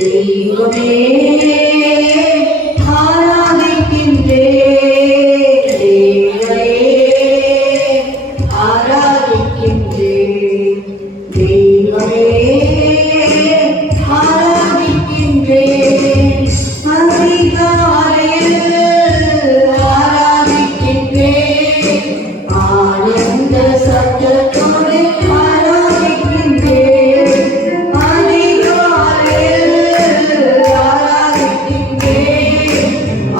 தெய்வமே ஆராதிக்கின்றே ஆராதிக்கின்றே தெய்வமே ஆராதிக்கின்றே அதிகாலையில் ஆராதிக்கின்றே ஆனந்த சத்தத்தோடு ஆராதிக்கின்றே அதிகாலையில் ஆராதிக்கின்றே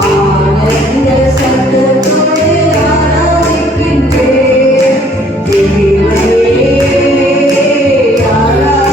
ஆனந்த சத்தத்தோடு ஆராதிக்கின்றே தெய்வமே ஆராதிக்கின்றே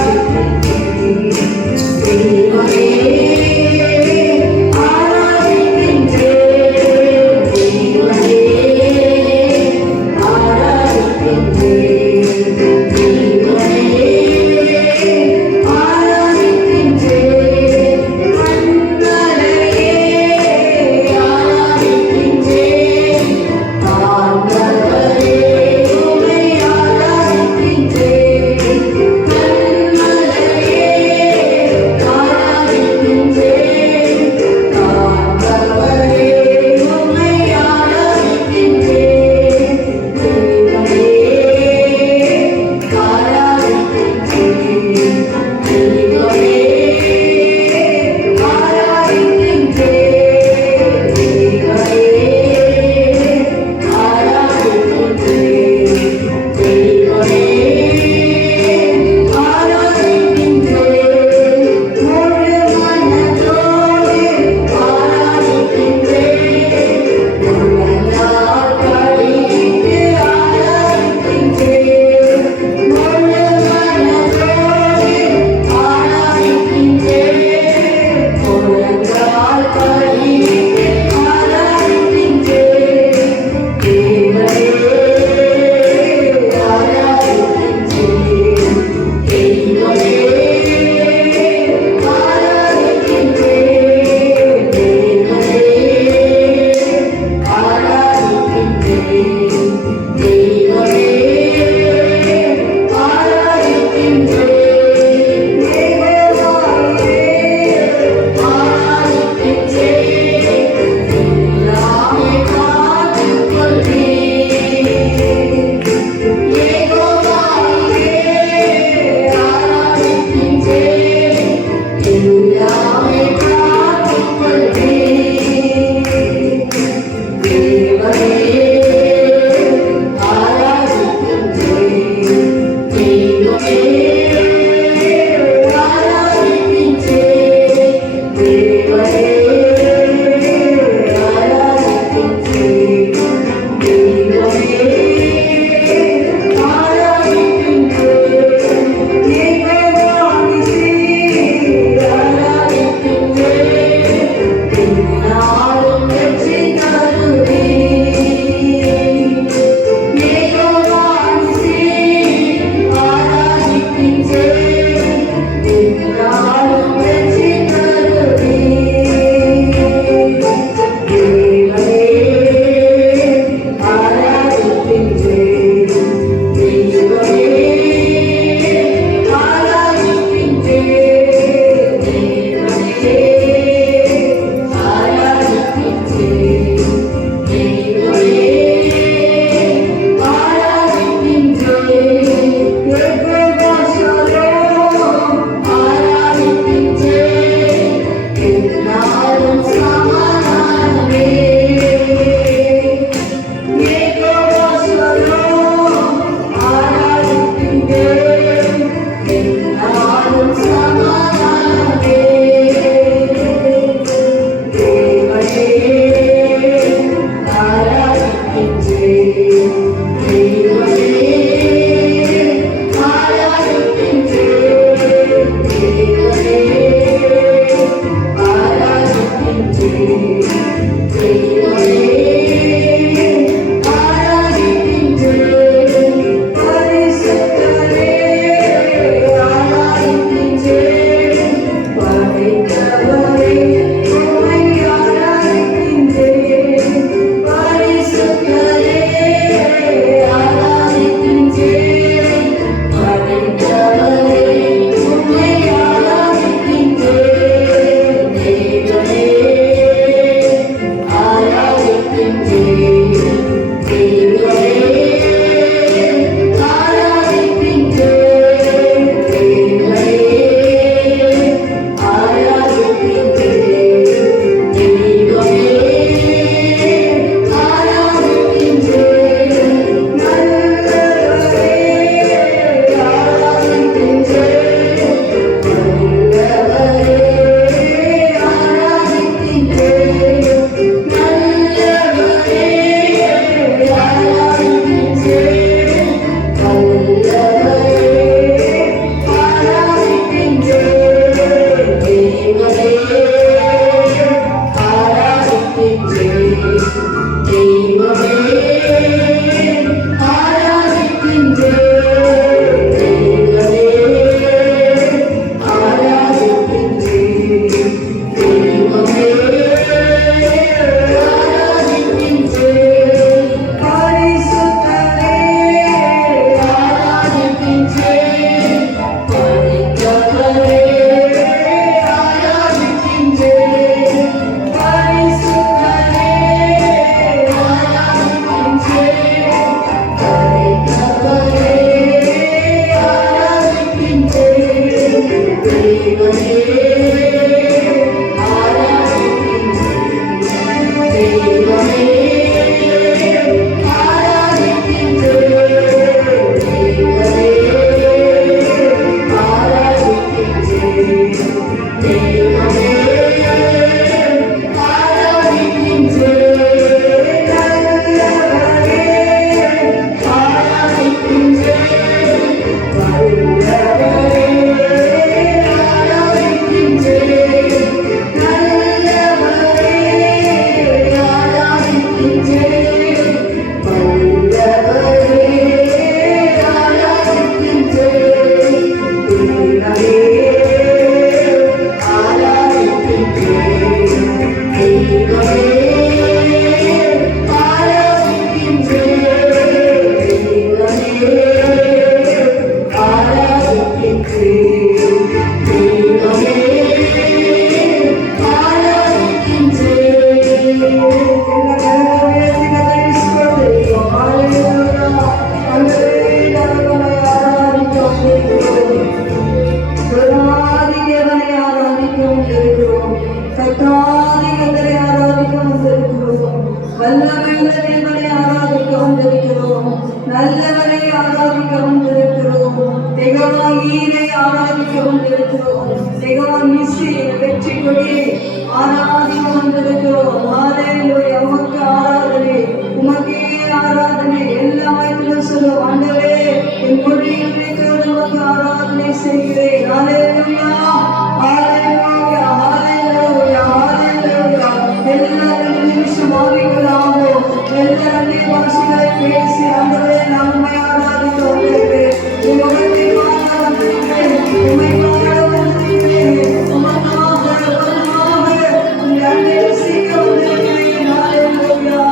வல்லமையுள்ள தேவனை ஆராதிக்க வந்திருக்கிறோம். நல்லவரை ஆராதிக்க வந்திருக்கிறோம். தெகவா ஈரை ஆராதிக்க வந்திருக்கிறோம். தெகவா நிசி வெற்றி கொடி ஆராதிக்க வந்திருக்கிறோம். ஹல்லேலூயா. உமக்கு ஆராதனை, உமக்கே ஆராதனை. எல்லா வாய்ப்பிலும் சொல்லும் ஆண்டவரே, என் மொழியில் வைக்கிறது உமக்கு ஆராதனை செய்கிறேன். ஹல்லேலூயா, ஹல்லேலூயா, ஹல்லேலூயா, ஹல்லேலூயா. எல்லாரும் நிமிஷம் ஆவிகளாகோ எல்லா அந்நிய பாஷைகளை பேசி ஆண்டவரே நான் உம்மை ஆராதிக்க வந்திருக்கிறேன். உமக்கு காண வந்திருக்கிறேன். உம்மை காண வந்திருக்கிறேன். உமக்காக உம்மை அண்டை ருசிக்க வந்திருக்கிறேன். ஹல்லேலூயா,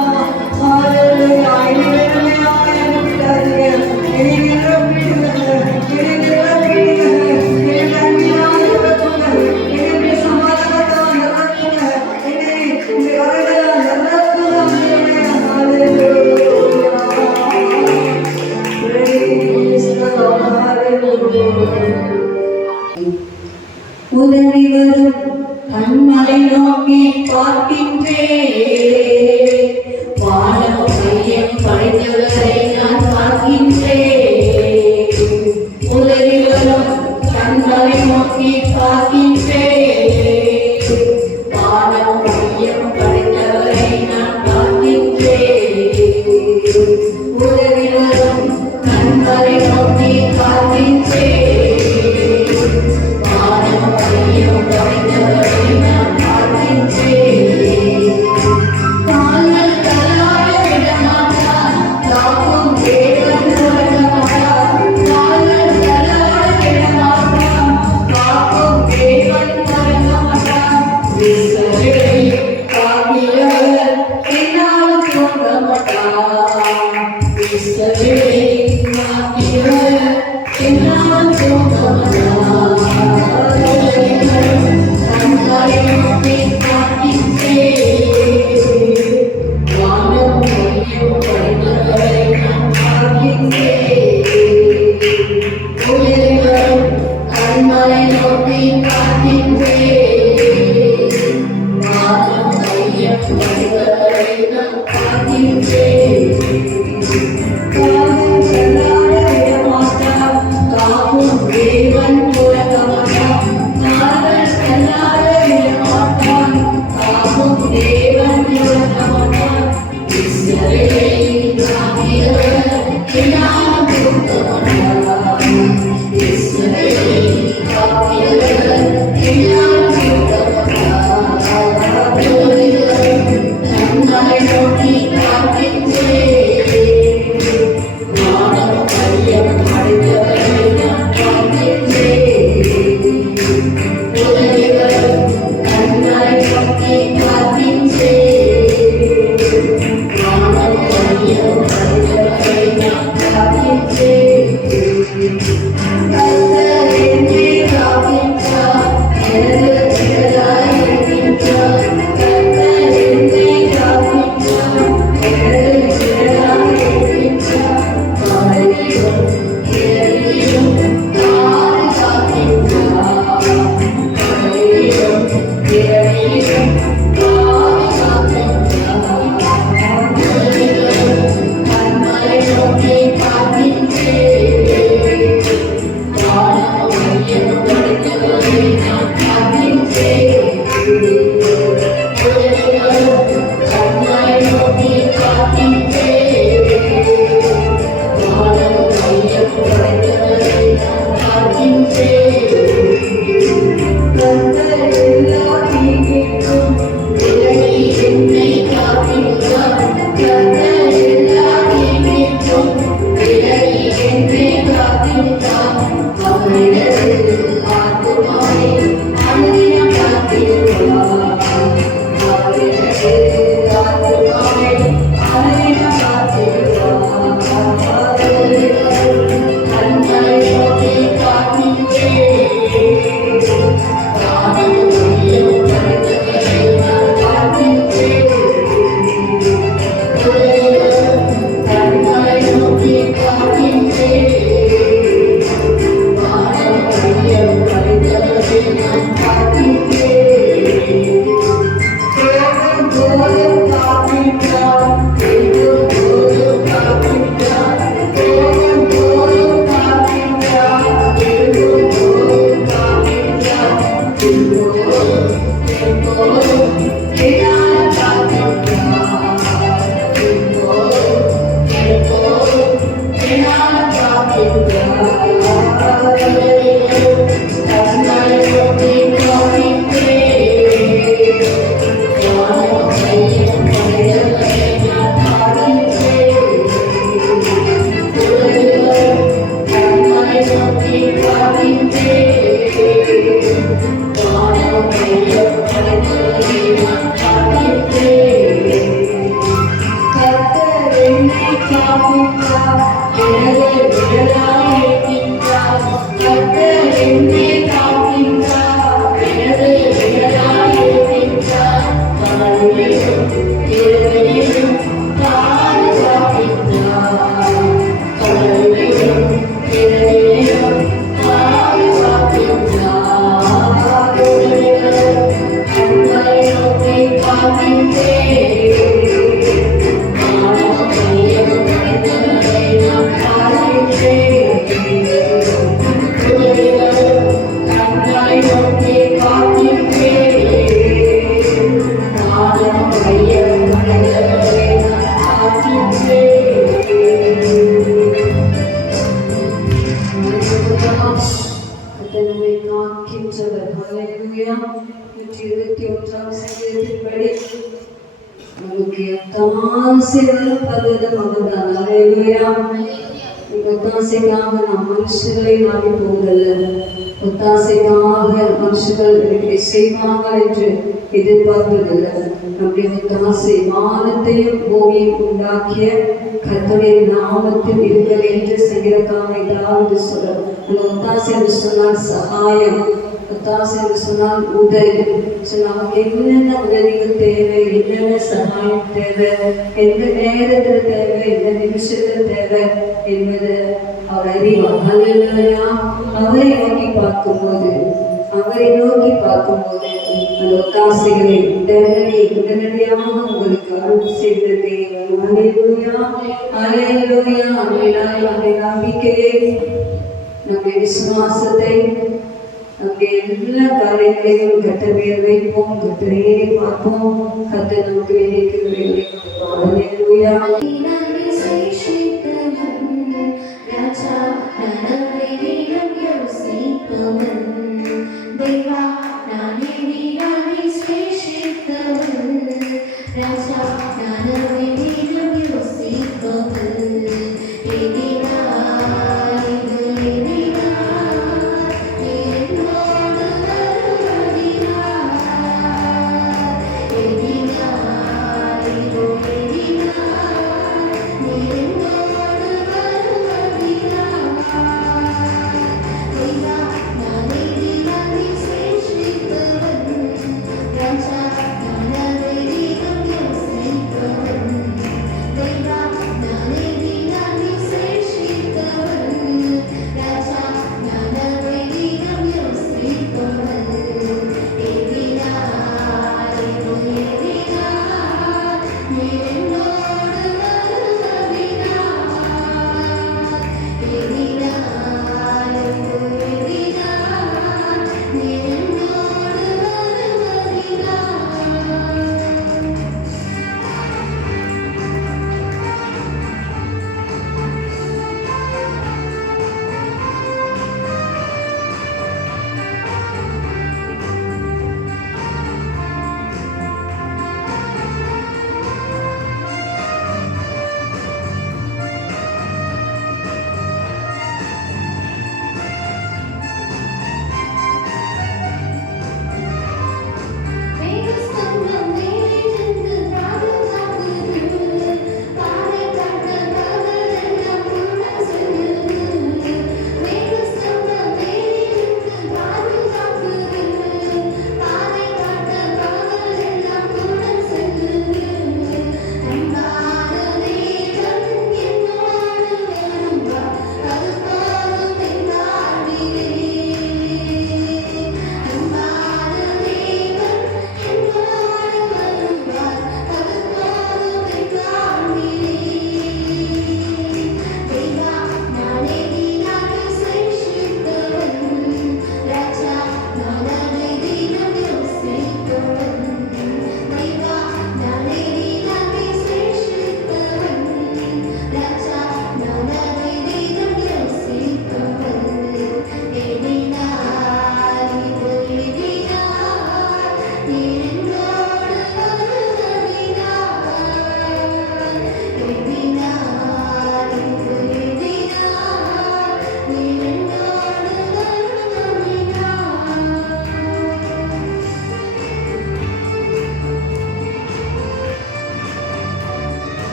ஹல்லேலூயா. இனி வெறுமையாய் அனுப்பிடாதீங்க. இனி நிரப்பிடுங்க. இனி நிரப்பிடுங்க. இனி நன்மையாய் நிரப்புங்க. இனி சமாதானத்தால் நிரப்புங்க. இனி உம்மை வரங்களால் நிரப்புங்க. உதவி வரும் கண்மலை நோக்கி பார்க்கின்றேன். வானம் மையம் படைத்தவரை நான் பார்க்கின்றேன். உதவி வரும் கண்மலை நோக்கி பார்க்கின்றேன். வானம் மையம் படைத்தவரை நான் பார்க்கின்றேன். உதவி வரும் கண்மலை நோக்கி பார்க்கின்றேன். Thank you. ஒத்தாசைக்காக நாம் மனுஷர்களை நாடி போகல, ஒத்தாசைக்காக மனுஷர்கள் இப்படி செய்வார்கள் என்று எதிர்பார்ப்பதில்லை. நம்முடைய ஒத்தாசை வானத்தையும் பூமியையும் உண்டாக்கிய கர்த்தருடைய நாமத்தில் இருக்க என்று செய்கிறக்காக ஏதாவது சொல்ல. அந்த ஒத்தாசை என்று சொன்னால் சகாயம், ஒத்தாசை என்று சொன்னால் உதவி. நமக்கு என்னென்ன உதவிகள் தேவை, என்னென்ன சகாயம் தேவை, எந்த நேரத்தில் தேவை, எந்த நிமிஷத்தில் தேவை என்பது அவர் அறிவார். அல்லேலூயா. அவரை நோக்கி பார்க்கும்போது அந்த ஒத்தாசைகளை உடனடியாக உங்களுக்கு அருள் செய்த தேவன். அல்லேலூயா, அல்லேலூயா. நம்முடைய நம்பிக்கையை, நம்முடைய விசுவாசத்தை, நம்முடைய எல்லா காரியங்களையும் கர்த்தர் மேல் வைப்போம், கர்த்தரையே பார்ப்போம். கர்த்தர் நமக்கு வேண்டிய கிருபைகளை கொடுப்பார். அல்லேலூயா. Nah,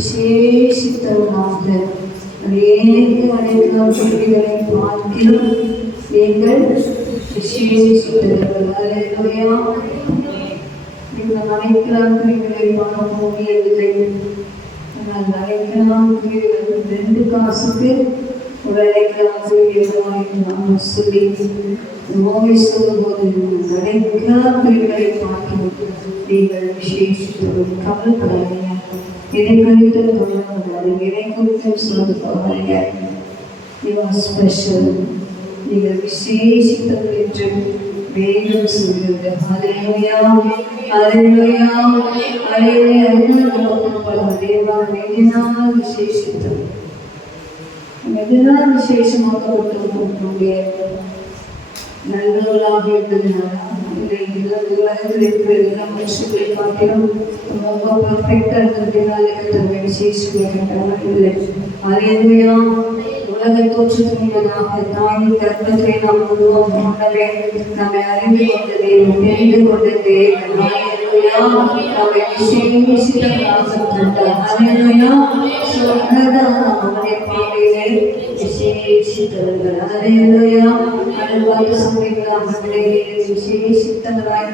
விசேஷித்தவனாக அநேக அடைக்கலம் கேள்விகளை பார்க்கிறோம். நீங்கள் விசேஷித்தவர்கள். அல்லேலூயா. நீங்கள் அடைக்கலம் கேள்விகளை பார்க்க முடியவில்லை. ஆனால் அடைக்கலம் கேள்விகள் 2 காசுக்கு ஒரு அடைக்கலம் கேள்விகளாக நாம் சொல்லி நோய் சொல்லும்போது அடைக்கலம் கேள்விகளை பார்க்கிறோம். நீங்கள் விசேஷித்தவர்கள். கவலைப்படாதீங்க. இதை குறித்து கவலைப்படாது. இதை குறித்து சொல்லுவாங்க. ஸ்பெஷல். நீங்கள் விசேஷித்தவர்கள் என்று வேதம் சொல்கிறது. அல்லேலூயா, அல்லேலூயா, அல்லேலூயா. தேவன் எதனால் விசேஷித்தவர், எதனால் விசேஷமாக்கப்பட்டிருக்கக்கூடிய நல்லவர்களாக இருந்ததுனால உலகத்தில் இருக்கிற எல்லா மனுஷங்களை பார்க்கிறோம். ரொம்ப பர்ஃபெக்டா இருந்ததுனால கர்த்தர் விசேஷமாக இல்லை. அல்லேலூயா. உலக தோற்றத்தினாக தாயின் கர்ப்பத்தை நாம் உருவாக்கவே நம்மை அறிந்து கொண்டதே, தெரிந்து கொண்டதே. அல்லேலூயா. நம்மை விசேஷித்தவர்களாக தந்தார். அல்லேலூயா. அவனை பாவையிலே விசேஷித்தவர்கள். அல்லேலூயா. அன்பார்ந்த சபைகள் அவர்களை விசேஷித்தவராய்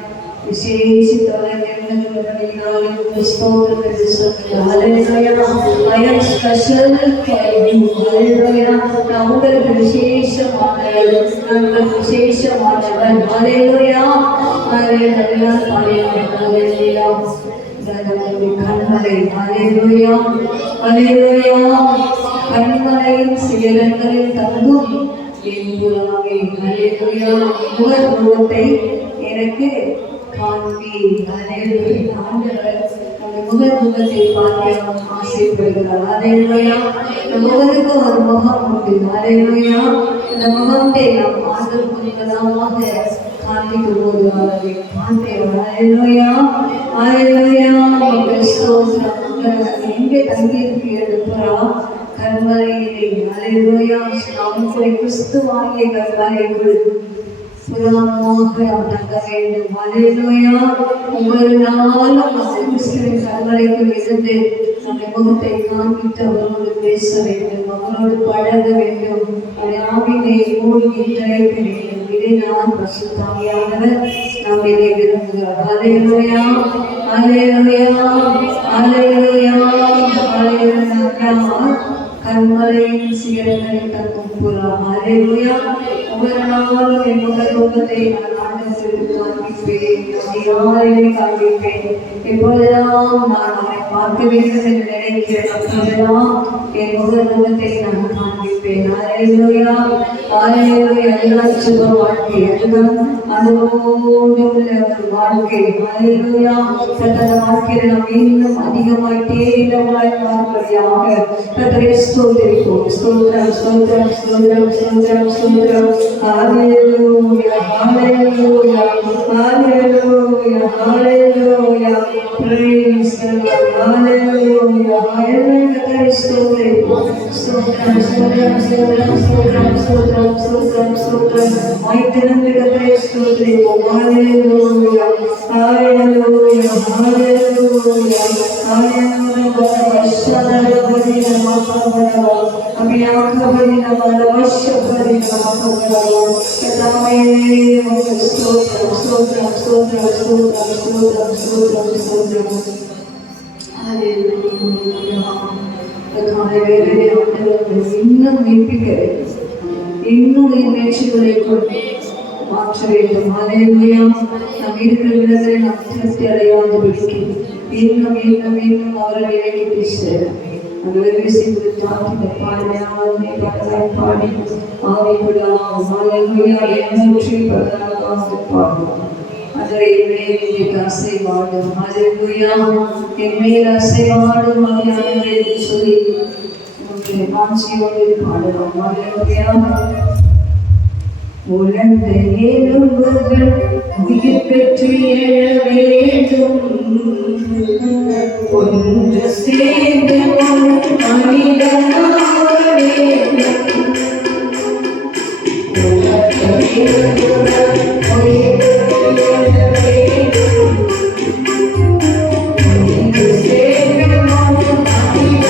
விசேஷித்தவராய் தேவனுடைய ஸ்தோத்திரத்தை சொல்லுங்கள். அல்லேலூயா. I am special for you. அல்லேலூயா. நான் உங்களுக்கு விசேஷமானவர், நான் விசேஷமானவர். அல்லேலூயா. அல்லேலூயா. அல்லேலூயா. கண்மலை. அல்லேலூயா, அல்லேலூயா. கண்மலையின் சிகரங்களில் தங்கும் என் புறாவே. அல்லேலூயா. முகத்தை எனக்கு காண்பி. அல்லேலூயா. ஆண்டவர் முகத்தை பார்க்க ஆசைப்படுகிறார். அல்லேலூயா. இந்த முகத்துக்கு ஒரு முகம் உண்டு. அல்லேலூயா. இந்த முகத்தை நாம் ஆண்டவர் முதலாக காண்பிக்கும் போது அவரை பார்க்கிறோம். அல்லேலூயா, அல்லேலூயா. எங்கே தங்கியிருக்கிறது புறா? கர்மரையிலே. அல்லேலூயா. நமக்கு கிறிஸ்துவாகிய கர்மரைக்குள் புறாமாக தங்க வேண்டும். அல்லேலூயா. ஒவ்வொரு நாளும் கிறிஸ்துவின் கர்மரைக்குள் இருந்து நம்முடைய முகத்தை காண்பித்து அவரோடு பேச வேண்டும், அவரோடு பழக வேண்டும், ஆவியிலே மூழ்கி திளைக்க வேண்டும். இதை நான் பரிசுத்தாவியானவர் நம்மிலே விரும்புகிறார். அல்லேலூயா, அல்லேலூயா, அல்லேலூயா, அல்லேலூயா. கண்மலையின் சிகரங்களில் தங்கும் புறா. அல்லேலூயா. ஒவ்வொரு நாளும் என் முகத்தை நான் ஆண்டவருக்கு காண்பிப்பேன், யாரையும் காண்பிப்பேன். எப்பொழுதெல்லாம் நான் அவனை பார்க்க வேண்டும் என்று நினைக்கிறேன், அப்பொழுதெல்லாம் என் முகத்தை நான் காண்பிப்பேன். அல்லேலூயா, அல்லேலூயா. எல்லாம் சுப வாழ்க்கை, அதுதான் அதோடு உள்ள ஒரு வாழ்க்கை. அல்லேலூயா. கர்த்தர் வாழ்க்கையில் நாம் இன்னும் அதிகமாய் தேடமாய் பார்ப்படியாக கர்த்தரை ஸ்தோத்திரிப்போம். ஸ்தோத்திரம், ஸ்தோத்திரம், ஸ்தோத்திரம், ஸ்தோத்திரம், ஸ்தோத்திரம். Hallelujah, hallelujah, hallelujah, hallelujah. Praise the Lord. Hallelujah, hallelujah. Stotram, stotram, stotram, stotram, stotram, stotram, stotram, stotram. Maitanamrikathe stotram. Hallelujah, hallelujah, hallelujah, hallelujah. Shadabadi namakabara. Abhi aakhabadi namala shabadi namakabara. Katame stotram, stotram, stotram, stotram, stotram, stotram, stotram. Hallelujah. இன்னும் மீட்பிக்க இன்னும் நேர்ச்சிகளை கொண்டு மாற்ற வேண்டும். அல்லேலூயா. நாம் இருக்கிற இடங்களை நாம் திருப்தி அடையாது பிடிக்க இன்னும் இன்னும் இன்னும் அவரை இறக்கி சேர பாடி ஆவிப்படாம். அல்லேலூயா. 814 பாடுவோம். அதை மேல் அசைவாடும். அல்லேலூயா. என் மேல் அசைவாடும் மகிழ்ச்சியோடு சொல்லி காட்சியோடு பாடலாம். அல்லேலூயா. உலர்ந்த எலும்புகள் உயிர் பெற்று எழ வேண்டும், ஒன்று சேர்ந்து மனிதனாக வேண்டும். உலர்ந்த எலும்புகள் உயிர் பெற்று எழ வேண்டும், ஒன்று சேர்ந்து மனிதனாக வேண்டும்.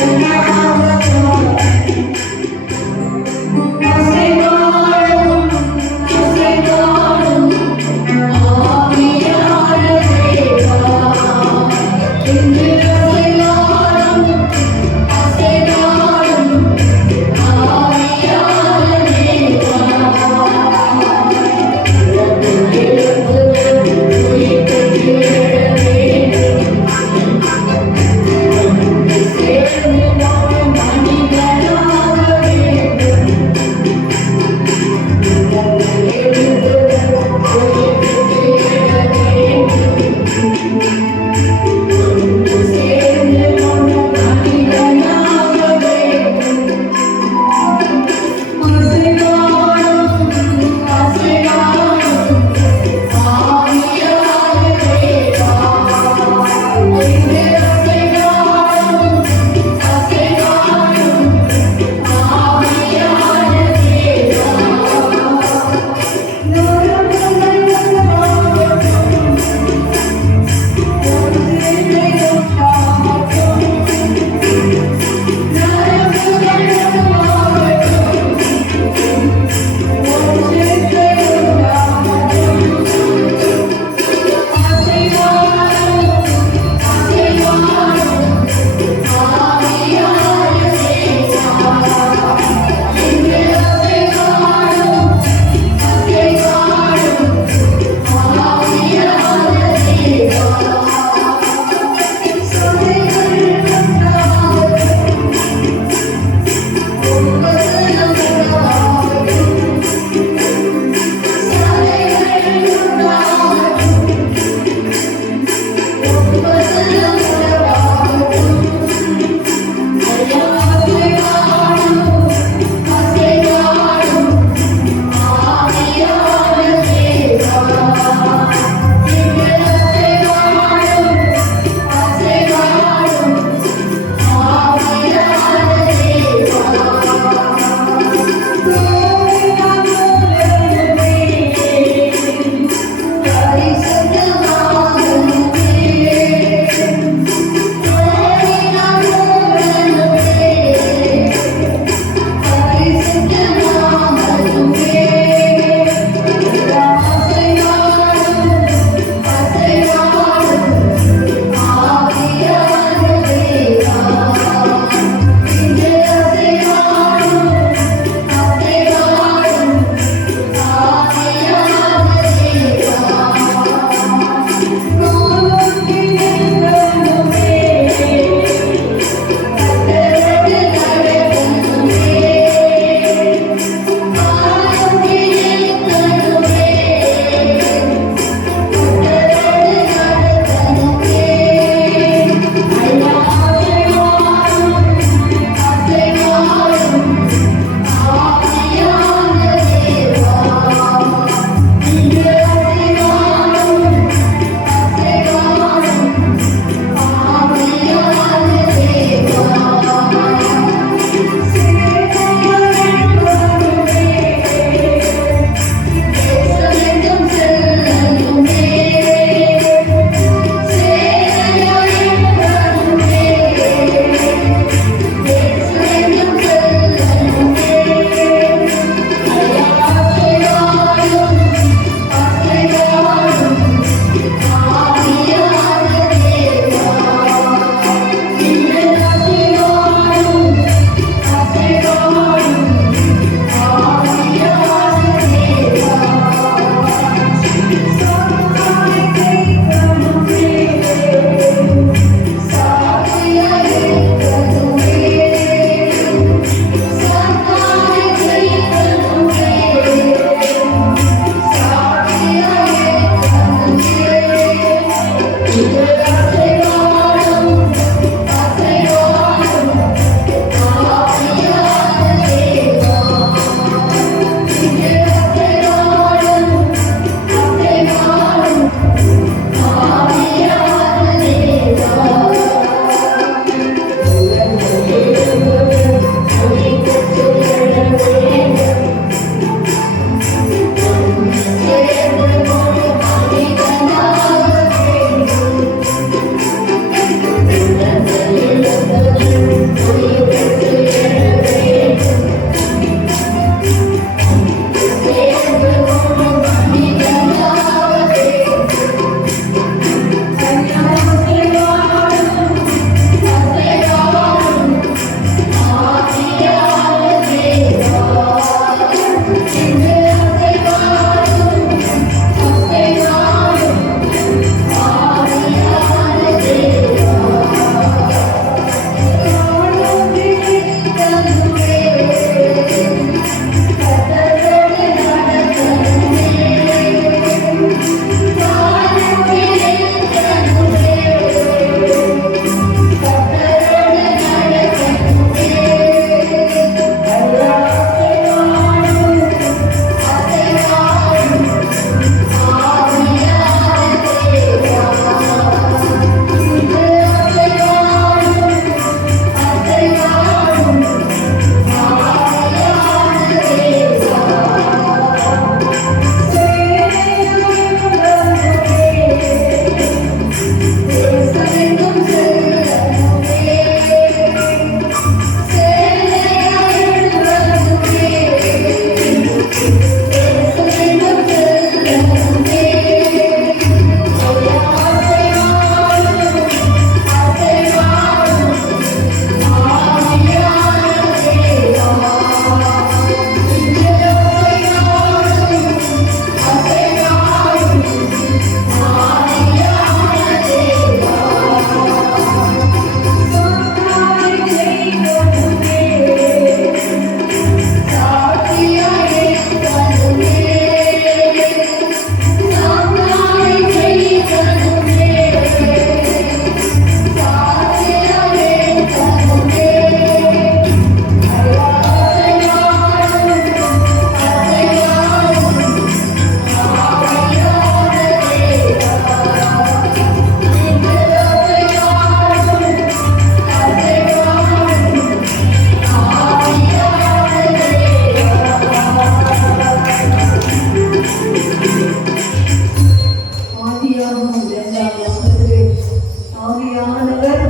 ஆவியானவர்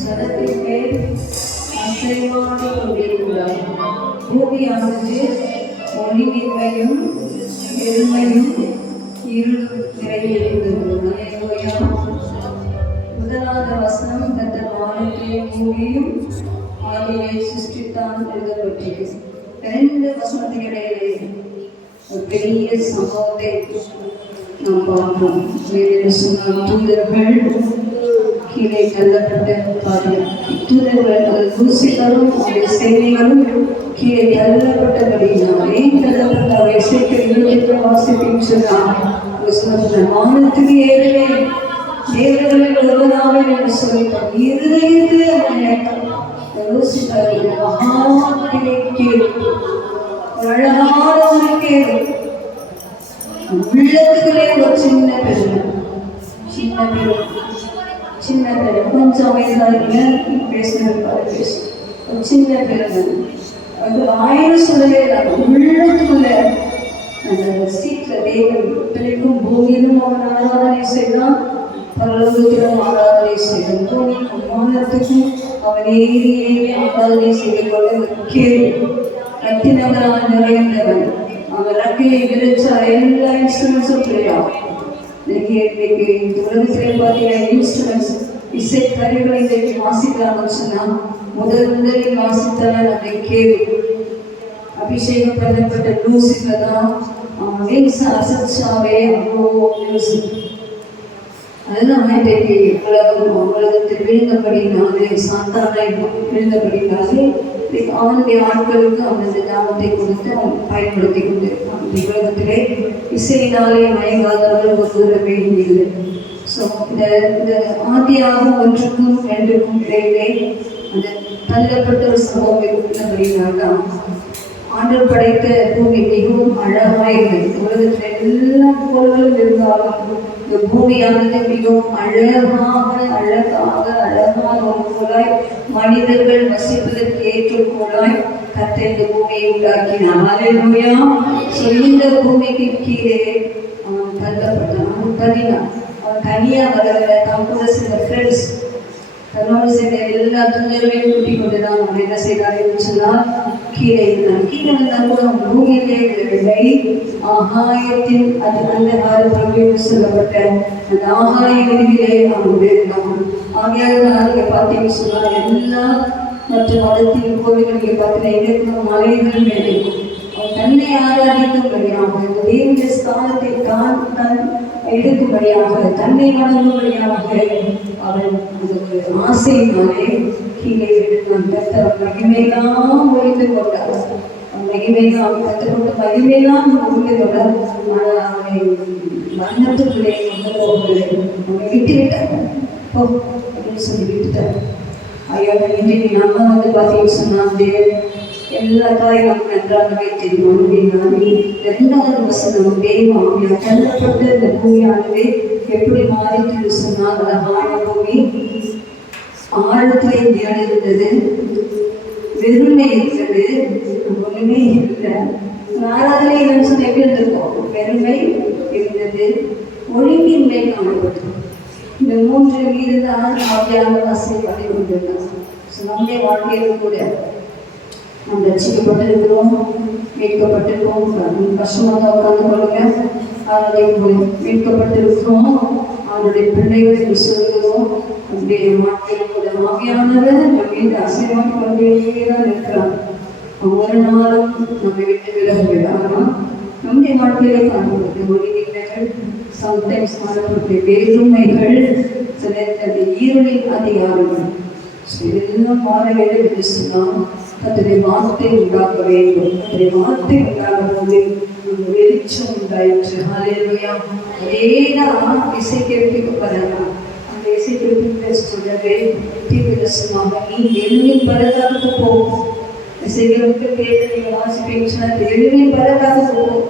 ஜலத்தின் மேல் அசைவாடி கொண்டிருக்கிறார். பூமியானது ஒளியின்மையும் எருமையும் இருளும் நிறைந்திருந்தது. முதலாவது வசனம் கர்த்தர் வானத்தையும் பூமியும் ஆகிய சிருஷ்டித்தான் எழுதப்பட்டது. இரண்டு வசனத்துக்கு இடையிலே ஒரு பெரிய சம்பவத்தை நாம் பார்க்கிறோம். தூதர்கள் கீழே தள்ளப்பட்ட காரியம். தூதர்கள் லூசிபரும் அவருடைய சேனைகளும் கீழே தள்ளப்பட்டபடினாலே தள்ளப்பட்ட அவருடைய சேர்க்கை வாசிப்பின்னு சொன்னார். வானத்துக்கு ஏறவே தேவர்களில் ஒருவனாக என்று சொல்லிட்டார். லூசிபர் அழகான ஒரு கேள்வி. உள்ளத்துக்குள்ளே ஒரு சின்ன பெருமை, சின்ன பெருமை கொஞ்சம் வயசாக பேசினாரு. ஒரு சின்ன பெருமை அது ஆயிரம் சொல்லவே இல்லை. உள்ளத்துக்குள்ள அந்த சீட்ல தேவன் பிழைக்கும் பூமியிலும் அவன் ஆராதனை செய்தான், பரலோகத்திலும் ஆராதனை செய்தான். பூமிக்கும் வானத்துக்கும் அவன் ஏறி ஆராதனை செய்து கொண்டு கேள்வி ரத்தினங்களால் நிறைந்தவன். அவன் ரக்கையை விரிச்ச எல்லா இன்ஸ்ட்ருமெண்ட்ஸும் பிள்ளையாம். இன்னைக்கு உலகத்திலே பார்த்தீங்கன்னா இன்ஸ்ட்ருமெண்ட்ஸ் இசை கருவிகளை இன்றைக்கு வாசிக்கலாம்னு சொன்னால் முதலில் வாசித்தவன் அந்த கேள்வி. அபிஷேகம் பண்ணப்பட்ட லூசிஃபர் தான் அவன் அசச்சாவே அவ்வளோ மியூசிக். அதுதான் இன்றைக்கு உலகத்தில் விழுந்தபடினாலே சாத்தானை விழுந்தபடினாலே அவனுடைய ஆட்களுக்கு அவனது ஞாபகத்தை கொடுத்து அவன் பயன்படுத்தி கொண்டிருக்கான். இந்த உலகத்திலே இசையினாலே மயங்காதவர்கள் ஒரு தூரமே இல்லை. ஸோ இந்த ஆதியாகவும் 1க்கும் 2க்கும் இடையிலே அந்த தள்ளப்பட்ட ஒரு சம்பவம் இருந்தபடினால்தான் ஆண்டவர் படைத்த பூமி மிகவும் அழகாக இருந்தது. உலகத்தில் எல்லா கோள்களும் இருந்தாலும் இந்த பூமியானது மிகவும் அழகாக ஒரு கோளாய் மனிதர்கள் வசிப்பதற்கு ஏற்ற கோளாய் கர்த்தர் இந்த பூமியை உண்டாக்கினார். ஹல்லேலூயா. இந்த பூமிக்கு கீழே அவன் தள்ளப்பட்டான். அவன் தள்ளினான். அவன் தனியாக வரவில்லை. தான் கூட சில ஃப்ரெண்ட்ஸ் தன்னோடு சேர்ந்த எல்லா துணிகளையும் கூட்டிக் கொண்டுதான் அவன் என்ன செய்தார் சொன்னால் கீழே இருந்தான். கீழே வந்தால் கூட அவன் பூமியிலே விடவில்லை. ஆகாயத்தின் அது அந்தகார பிரபு சொல்லப்பட்ட அந்த ஆகாய விரிவிலே அவன் விழுந்தான். ஆகையால் நீங்க பார்த்தீங்கன்னு சொன்னால் எல்லா மற்ற மதத்தின் கோவில்களுக்கு பார்த்தீங்கன்னா இருக்கிற மலைகள் மேலே அவன் தன்னை ஆராதிக்கும்படியாக தேவனுடைய ஸ்தானத்தை தான் எடுக்கும்படியாக தன்னை வணங்கும்படியாக அவன் ஆசையினாலே கீழே விழுந்தான். கர்த்தர் மகிமையெல்லாம் ஒழிந்து கொண்டார். மகிமையெல்லாம் கற்றுக்கொண்ட மகிமையெல்லாம் ஒழிந்து கொண்டார். ஆனால் அவனை மரணத்துக்குள்ளே கொண்டு போகவில்லை. அவனை விட்டுவிட்டார். போ அப்படின்னு சொல்லி விட்டுட்டார். ஐயோ இன்றைக்கு நம்ம பார்த்தீங்கன்னு சொன்னால் எல்லா காயும் நமக்கு நன்றாகவே தெரியும். அப்படின்னா 2வது வசனம் தேவாமியா தள்ளப்பட்ட இந்த பூமியானவே எப்படி மாறிட்டு சொன்னால் அழகான பூமி ஆழத்திலே இருந்தது, வெறுமை இருந்தது, ஒண்ணுமே இல்லை. ஆராதனை இல்லைன்னு சொன்ன எப்படி இருந்திருக்கும்? வெறுமை இருந்தது, ஒழுங்கின்மை காணப்பட்டது. இந்த 3 வீடு தான் ஆவியான ஆசைப்படி கொண்டிருந்தாங்க. நம்முடைய வாழ்க்கையில் கூட நாம் ரட்சிக்கப்பட்டிருக்கிறோம், மீட்கப்பட்டிருக்கோம். கஷ்டமாக தான் உட்கார்ந்து கொள்ளுங்க. அவருடைய மீட்கப்பட்டிருக்கிறோம், அவருடைய பிள்ளைகளை சொல்லுகிறோம். நம்முடைய வாழ்க்கையில் கூட ஆவியானவர் நம்ம மீது அசைவாடி கொண்டே தான் இருக்கிறார். ஒவ்வொரு நாளும் நம்மை விட்டு விலகவில்லை. ஆனால் நம்முடைய வாழ்க்கையிலே காணப்படுகிற ஒழுங்கின்மைகள், சம்டைம்ஸ் காணப்படுகிற வேறுமைகள், சில ஈரலின் அதிகாரங்கள் இதெல்லாம் மாற வேண்டும் என்று சொன்னால் கர்த்தருடைய வார்த்தை உண்டாக்க வேண்டும். கர்த்தருடைய வார்த்தை உண்டாகும் போது வெளிச்சம் உண்டாயிற்று. ஹல்லேலூயா. அதேதான் இசைக்கேற்பு பண்ணலாம். அந்த இசைக்கேற்பு சொல்லவே தீவிரமாக நீ எளிமையின் பரக்காக போகும். இசைக்கேற்பு கேட்டு நீங்கள் வாசிப்பீங்கன்னா எளிமையின் பரக்காக போகும்.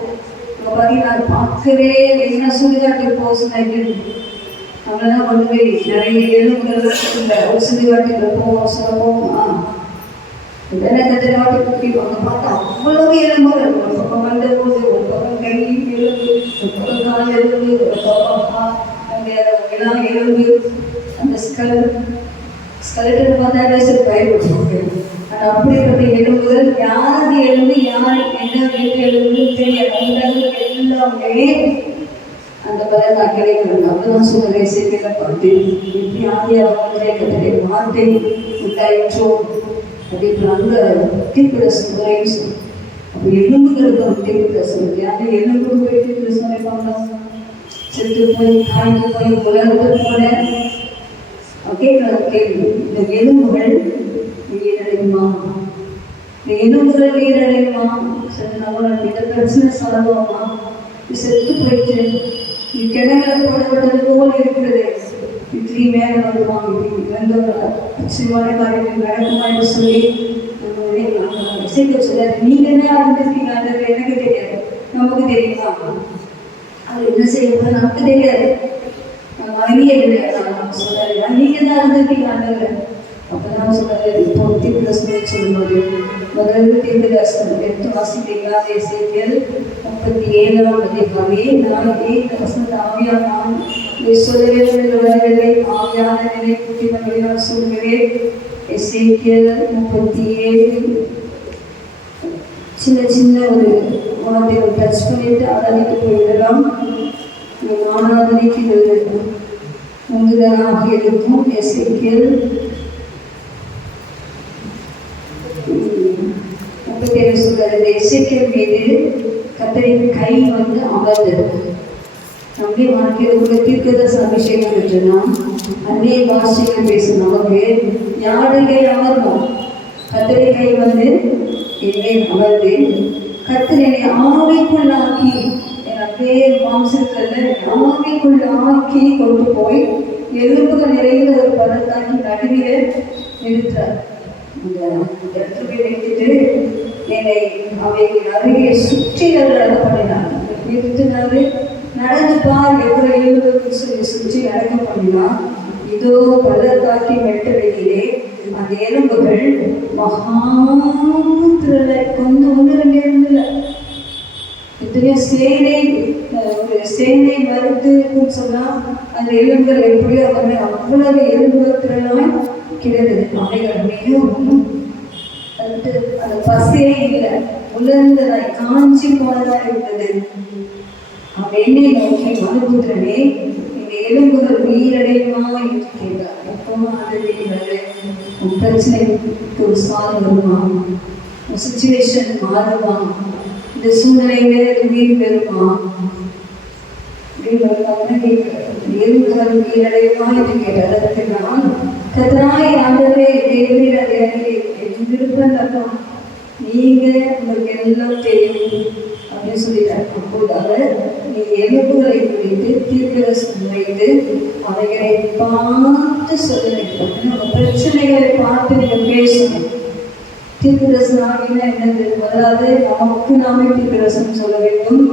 பார்த்தீங்கன்னா பார்க்கவே என்ன சுடுகாட்டு போசுனாங்க. அங்கெல்லாம் கொண்டு போய் நிறைய எலும்புகள் ஒரு சுடுகாட்டுல போவோம் சொல்லுவோம். உடனே கத்திரவாட்டி குத்தி அங்கே பார்த்தா அவ்வளவு எலும்புகள். ஒரு பக்கம் வந்த போது, ஒரு பக்கம் கை எலும்பு, ஒரு பக்கம் கால் எலும்பு, ஒரு பக்கம் முடியாதவங்க எல்லாம் எலும்பு அந்த ஸ்கெலட்டன் பார்த்தாலே பயப்படுவாங்க. ஆனால் அப்படிப்பட்ட எலும்புகள் யாருக்கு எலும்பு யார் என்ன வீட்டு எலும்புன்னு தெரியாது. எல்லாமே அந்த பலன் கிடைக்கணும். அப்பதான் சூழலை சேர்க்கல பார்த்து எப்படி ஆதியாகமத்திலே கர்த்தருடைய வார்த்தை உண்டாயிற்றோ அதே போல அங்க தீர்க்கதரிசனம் உரையும். அப்போ எலும்புகளுக்கு தீர்க்கதரிசனம் அந்த எலும்புக்கு போய் தீர்க்கதரிசனம் வைப்பாங்க. செத்து போய் காய்ந்து போய் உலகத்துக்கு போன கேட்கறது கேள்வி, இந்த எலும்புகள் நீரடையுமா? இந்த எலும்புகள் நீரடையுமா? சரி, நம்ம இந்த பிரச்சனை சால்வாமா? செத்து போயிட்டு கிணங்களை போடப்பட்டது போல் இருக்கிறது. இப்படி மேலே வருவாங்க, இப்படி நிச்சயமான காரியங்கள் நடக்குமா என்று சொல்லி இசைக்க சொல்லாது. நீங்க என்ன அறிந்திருக்கீங்க? எனக்கு தெரியாது, நமக்கு தெரியுமா? அது என்ன செய்ய நமக்கு தெரியாது, நம்ம அறியவில்லை. சொல்லாது நீங்க என்ன அறிந்திருக்கீங்க? அப்பதான் சொல்லாது. இப்போ தீர்க்கதரிசனம் சொல்லும்போது முதல் தீர்க்கதரிசனம் எடுத்து வாசித்தீங்களா? எசேக்கியேல் 37ஆம் அதிகாரம் ஆவியானான் சொல்லவில்லை, ஆவியான நிலை புத்திமொழியால் சொல்கிறேன். எசேக்கியேல் 37 சின்ன ஒரு வார்த்தையை டச் பண்ணிட்டு ஆராதித்து போய்விடலாம். ஆராதனைக்கு உந்துதலாக இருக்கும். எசேக்கியேல் 37 சொல்கிறது, எசேக்கியேல் மீது கர்த்தரின் கை வந்து அமர்ந்தது. நம்முடைய வாழ்க்கையில் கூட தீர்க்கதரிசன அபிஷேகம் இருக்குன்னா அந்நிய பாஷைகள் பேசும் நமக்கு யாருடைய அமர்வோம்? கர்த்தரின் கை வந்து என்னை அமர்ந்து கர்த்தர் என்னை ஆவிக்குள்ளாக்கி, அப்படியே மாம்சத்துல ஆவிக்குள்ளாக்கி கொண்டு போய் எலும்புகள் நிறைந்த ஒரு பதத்தாக்கி நடுவில நிறுத்தார். அந்த இடத்துல நிறுத்திட்டு என்னை அவைகள் அருகே சுற்றி நடக்க பண்ணினார். நிறுத்தினாரு. நடந்து பார் எவ்வளவு எலும்புகள் சொல்லி சுற்றி நடக்க பண்ணினா, இதோ பள்ளத்தாக்கி மெட்ட வெளியிலே அந்த எலும்புகள் மகாத்திரலை ஒன்று ரெண்டு எலும்புல எத்தனையோ சேனை மருத்துவம் சொன்னா அந்த எலும்புகள் எப்படியோ அவ்வளவு எலும்புகள் திரளாய் கிடந்தது. அவைகள் மிகவும் அந்த பசியே இல்லை, உலர்ந்ததாய் காஞ்சி போனதாய் இருந்தது. அவன் என்னை நோக்கி மனுபுத்திரனே, இந்த எலும்புகள் உயிரடையுமா என்று கேட்டார். எப்பவும் அது உன் பிரச்சனைக்கு ஒரு சால் வருமா? உன் சிச்சுவேஷன் மாறுமா? இந்த சூழ்நிலையில உயிர் பெறுமா? எலும்புகள் உயிரடையுமா என்று கேட்டார். அதற்கு நான் கர்த்தராகிய ஆண்டவரே தேவரீர் அதை என் விருப்பம் தான், நீங்க உங்களுக்கு எல்லாம் தெரியும் அப்படின்னு சொல்லிட்டார். அப்போது நீ எலும்புகளை குறித்து தீர்க்கதரிசனம் வைத்து அவைகளை பார்த்து சொல்ல வேண்டும். நம்ம பிரச்சனைகளை பார்த்து நீங்க பேசணும். தீர்க்கதரிசனம் ஆகினா என்னது? முதலாவது நமக்கு நாமே தீர்க்கதரிசனம் சொல்ல வேண்டும்.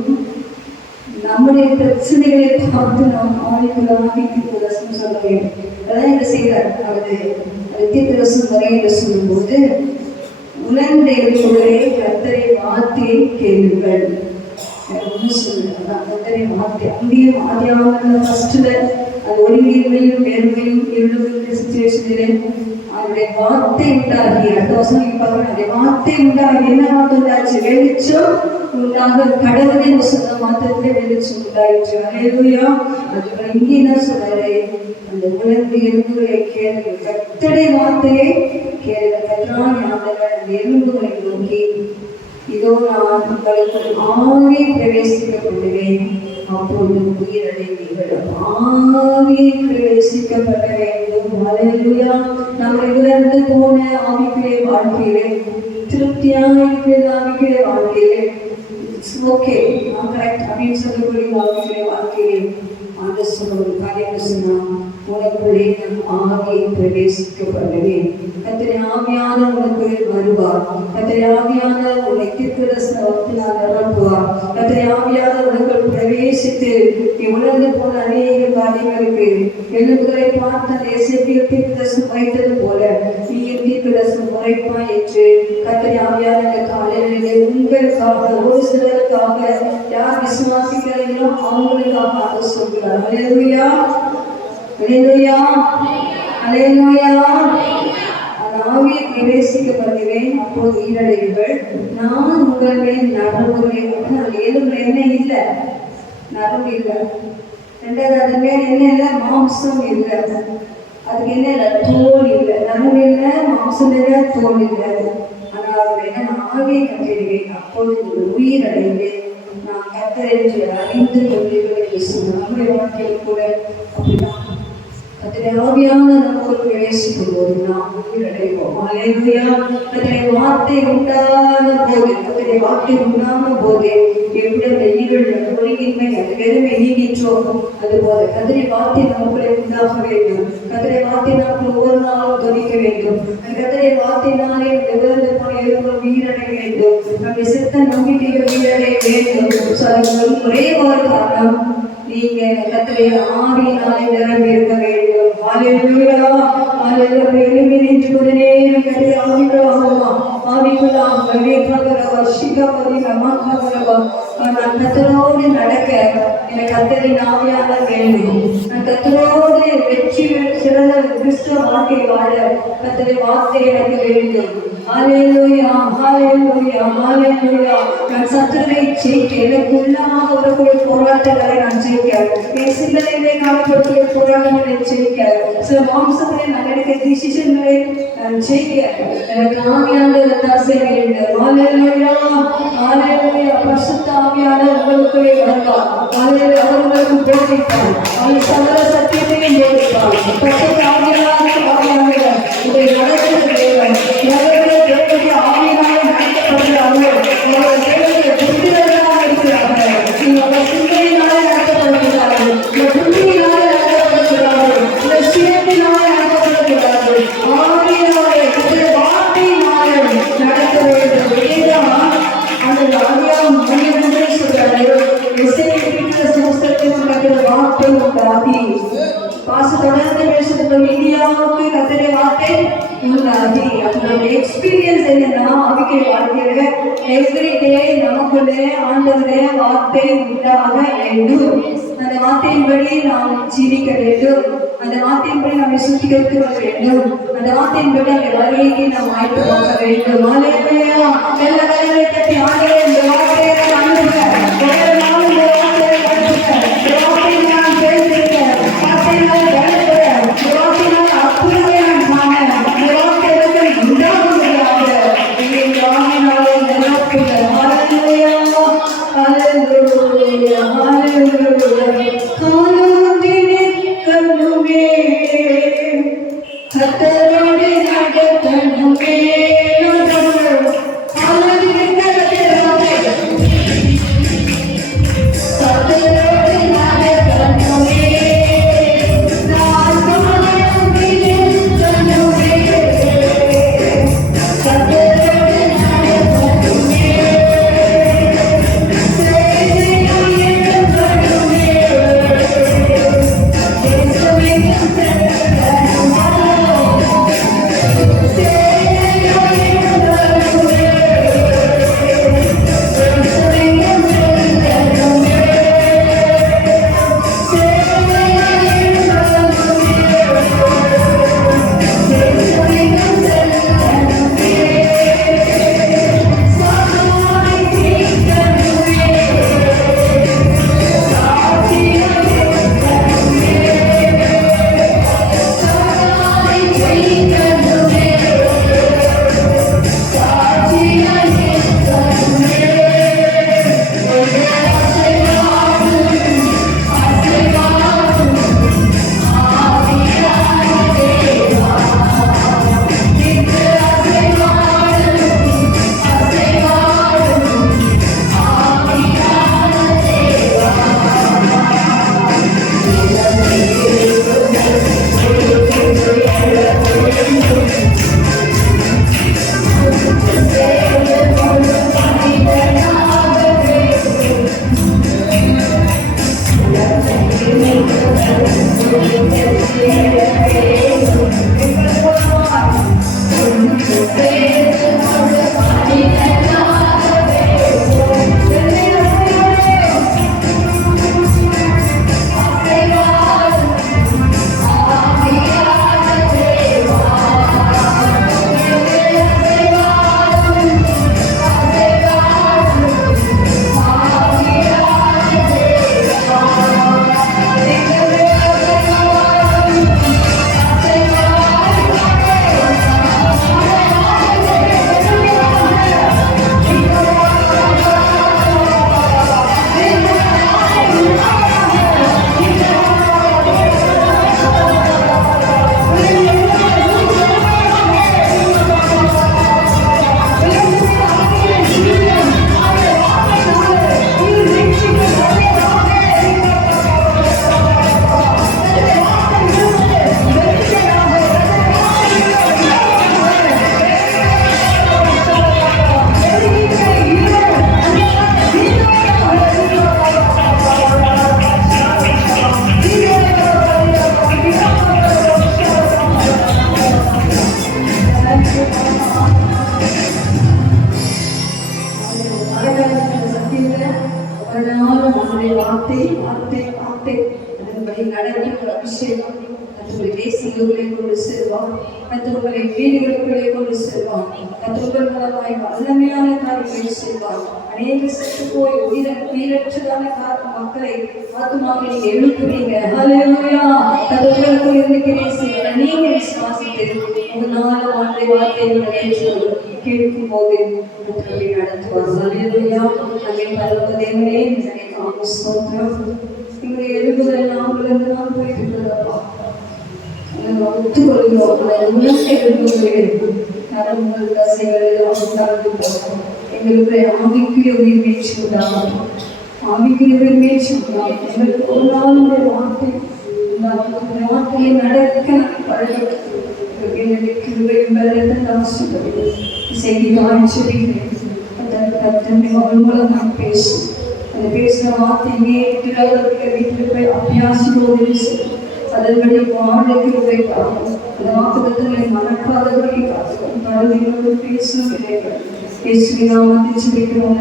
நம்முடைய பிரச்சனைகளை பார்த்து நாம் ஆவிக்குள்ளாகி தீர்க்கதரிசனம் சொல்ல வேண்டும். அதான் இங்க செய்கிறார். அது தீர்க்கதரிசனம் வரை என்று சொல்லும்போது, உலர்ந்த எலும்புகளே கர்த்தரை வார்த்தையை கேளுங்கள். ஒன்றும் சொல்லுங்க, கர்த்தரை வார்த்தை அங்கேயும் ஆதியாகமத்துல ஃபர்ஸ்ட்ல அது ஒளிமையும் நேர்மையும் இருளும் சிச்சுவேஷனிலே அவருடைய வார்த்தை உண்டாகி, அடுத்த வருஷம் பார்க்கணும், அதே வார்த்தை உண்டாகி என்ன வார்த்தை உண்டாச்சு? வெளிச்சம் உண்டாக கடவுளை சொன்ன மாத்திரத்திலே வெளிச்சம் உண்டாயிடுச்சு. அல்லேலூயா. அதுக்கு இங்கே என்ன சொல்றாரு? அந்த உலர்ந்த எலும்புகளை கேளுங்க, கர்த்தருடைய வார்த்தையை கேளுங்க. கர்த்தராகிய ஆண்டவர் அந்த எலும்புகளை நோக்கி, இதோ நான் உங்களுக்கு ஆவியை பிரவேசிக்க கொள்ளுவேன், அப்போது உயிரடைவீர்கள். ஆவியை பிரவேசிக்கப்பட வேண்டும். அல்லேலூயா. நம்ம இதிலிருந்து போன ஆவிக்குரிய வாழ்க்கையிலே திருப்தியாக இருக்கிற ஆவிக்குரிய வாழ்க்கையிலே ஓகே கரெக்ட் அப்படின்னு சொல்லக்கூடிய ஆவிக்குரிய வாழ்க்கையிலே அந்த சொல்ல ஒரு காரியம் சொன்னா, உனக்குள்ளே நம் ஆவியை பிரவேசிக்கப்படுவேன். கர்த்தருடைய ஆவியானவர் உனக்குள்ளே வருவார். கர்த்தருடைய ஆவியானவர் உன்னை தீர்க்கதரிசனத்தினால் நிரப்புவார். கர்த்தருடைய ஆவியானவர் உனக்குள் பிரவேசித்து நீ உணர்ந்து போன அநேக காரியங்களுக்கு எலும்புகளை பார்த்து அந்த எசேக்கியேல் தீர்க்கதரிசனம் வைத்தது போல நீ தீர்க்கதரிசனம் உரைப்பாய் என்று கர்த்தர் ஆவியான இந்த காலையிலே உங்களுக்காக ஒரு சிலருக்காக யார் விசுவாசிக்கிறீங்களோ அவங்களுக்காக அதை சொல்கிறார். அல்லேலூயா, அல்லேலூயா, அல்லேலூயா. ஆவியை பிரவேசிக்க பண்ணுவேன், அப்போது ஈரடைவுகள் நான் உங்கள் மேல் நரம்புகிறேன். ஏதும் என்ன இல்லை, நரம்பு இல்லை. ரெண்டாவது அது மேல் என்ன இல்லை, மாம்சம் இல்லை. அதுக்கு என்ன இல்லை, தோல் இல்லை. நரம்பு இல்லை, மாம்சம் இல்லை, தோல் இல்லை. ஆனால் அது என்ன, நான் ஆவியை கட்டிடுவேன், அப்போது உயிரடைவேன். நான் கர்த்தர் என்று அறிந்து கொள்வீர்கள் என்று சொன்ன நம்முடைய வாழ்க்கையில் கூட அப்படிதான். ஆவியான நமக்கு பிரவேசிக்கும் போது நாம் உயிரடைவோம். அல்லேலூயா. வார்த்தை உண்டான போது, வார்த்தை உண்டான போது எப்படி அந்த ஈரல் ஒழுங்கின்மை அது வெறுமை நீங்கின்றோம், அதுபோல கதிரை வார்த்தை நமக்குள்ளே உண்டாக வேண்டும். கதிரை வார்த்தை நமக்கு ஒவ்வொரு நாளும் துணிக்க வேண்டும். அந்த கதிரை வார்த்தையினாலே விழுந்து போய் உயிரடைய வேண்டும். நம்முடைய சித்த நம்பிக்கைகள் உயிரடைய வேண்டும். ஒரே ஒரு காரணம், நீங்க கர்த்தரை ஆவியினாலே நிரம்பியிருக்க வேண்டும். அல்லேலூயா, அல்லேலூயா. எலும்பி உடனே கர்த்தரை ஆவிக்குள்ளாக ஆவிக்குள்ளாக நான் கர்த்தரோடு நடக்க எனக்கு கர்த்தரின் ஆவியாக வேண்டும். நான் கர்த்தரோடு வெற்றி சிறந்த கிறிஸ்துவ வாழ்க்கை வாழ கர்த்தரை வார்த்தை எனக்கு வேண்டும். அல்லேலூயா, அல்லேலூயா, அல்லேலூயா. நான் சத்துருவை ஜெயிக்க, எனக்கு உள்ளமாக வரக்கூடிய போராட்டங்களை நான் ஜெயிக்க, என் சிந்தனைகளை காணப்படக்கூடிய போராட்டங்களை ஜெயிக்க, சில மாம்சங்களை நான் எடுக்க டிசிஷன்களை நான் ஜெயிக்க எனக்கு ஆவியானவர் தாசை வேண்டும். அல்லேலூயா, அல்லேலூயா. பரிசுத்த ஆவியானவர் உங்களுக்குள்ளே வருவார். அல்லேலூயா. அவர் உங்களுக்கு போதிப்பார், அவர் சகல சத்தியத்தையும் போதிப்பார். பரிசுத்த ஆவியானவர் இதை நடத்துகிற தேவன். தேவனுடைய ஆவியினாலே நடத்தப்படுகிறார்கள். அவர்கள் தேவனுடைய புத்திரர்களாக இருக்கிறார்கள். அவர்கள் சிந்தையினாலே நடத்தப்படுகிறார்கள், புத்தியினாலே நடத்தப்படுகிறார்கள், சுயத்தினாலே நடத்தப்படுகிறார்கள். ஆவியினாலே வார்த்தையினாலே நடத்த வேண்டும். அந்த ஆவியாம் மனிதனை சொல்கிறார்கள். வார்த்தை உண்டாகி பாச தொடர்ந்து பேசுகிற இந்தியாவுக்கு கர்த்தருடைய வார்த்தை உண்டாகி. அதோட எக்ஸ்பீரியன்ஸ் என்னன்னா, ஆவிக்கை வாழ்க்கையில எவ்ரி டே நமக்குள்ளே ஆண்டவரே வார்த்தை உண்டாக வேண்டும். அந்த வார்த்தையின்படி நாம் ஜீவிக்க வேண்டும். அந்த வார்த்தையின்படி நம்மை சுத்திகரிக்க வேண்டும். அந்த வார்த்தையின்படி அந்த வருகைக்கு நாம் ஆயத்தமாக வேண்டும். அல்லேலூயா. எல்லா கலைகளை கட்டி ஆண்டவரே இந்த வார்த்தையை செய்வார். கர்த்தர் தேசியங்களை கொண்டு செல்வார். கர்த்தர் வீடுகளுக்குள்ளே கொண்டு செல்வார். கர்த்தர் மூலமாய் வல்லமையான காரியங்களை செய்வார். அநேக செத்து போய் உயிரற்றதான மக்களை ஆத்துமாவை எழுப்புவீங்க. ஹல்லேலூயா. கர்த்தருக்குள் இருக்கிற அநேக விசுவாசித்து உங்களால் வார்த்தையை நிறைவேற்றுவது கேட்கும் போது கர்த்தரை நடத்துவார். ஹல்லேலூயா. நம்மை பரலோக தேவனே நினைக்காம ஸ்தோத்திரம். இவரை எழுதுவதெல்லாம் உங்களுக்கு நான் போய்விட்டதப்பா. ஒத்துக்கொள்கிறோம். உலகத்தை எழுதுவதில் நரம்புகள் தசைகள் எல்லாம் உண்டாகி போகும். எங்களுக்கு ஆவிக்குரிய உயிர்மேய்ச்சி உண்டாகும். ஆவிக்குரிய உயிர்மேய்ச்சி உண்டாகும். எங்களுக்கு ஒரு நாளுடைய வார்த்தை உண்டாகும். வார்த்தையை நடக்க பழகட்டும். கிருபையும் பலத்தையும் ஆசீர்வதிக்கிறேன். செய்தி காய்ச்சலிக்கிறேன். கர்த்தர் மூலம் நான் பேசும். அந்த பேசுகிற வார்த்தையே வீட்டில் போய் அபியாசத்தோடு அதன்படி வாழ்க்கை காக்கும். அந்த வாக்குத்தத்தங்களை மறக்காதபடி காக்கும். பேசும் இயேசுவின் நாமத்தில் ஜெபிக்கிறோம்.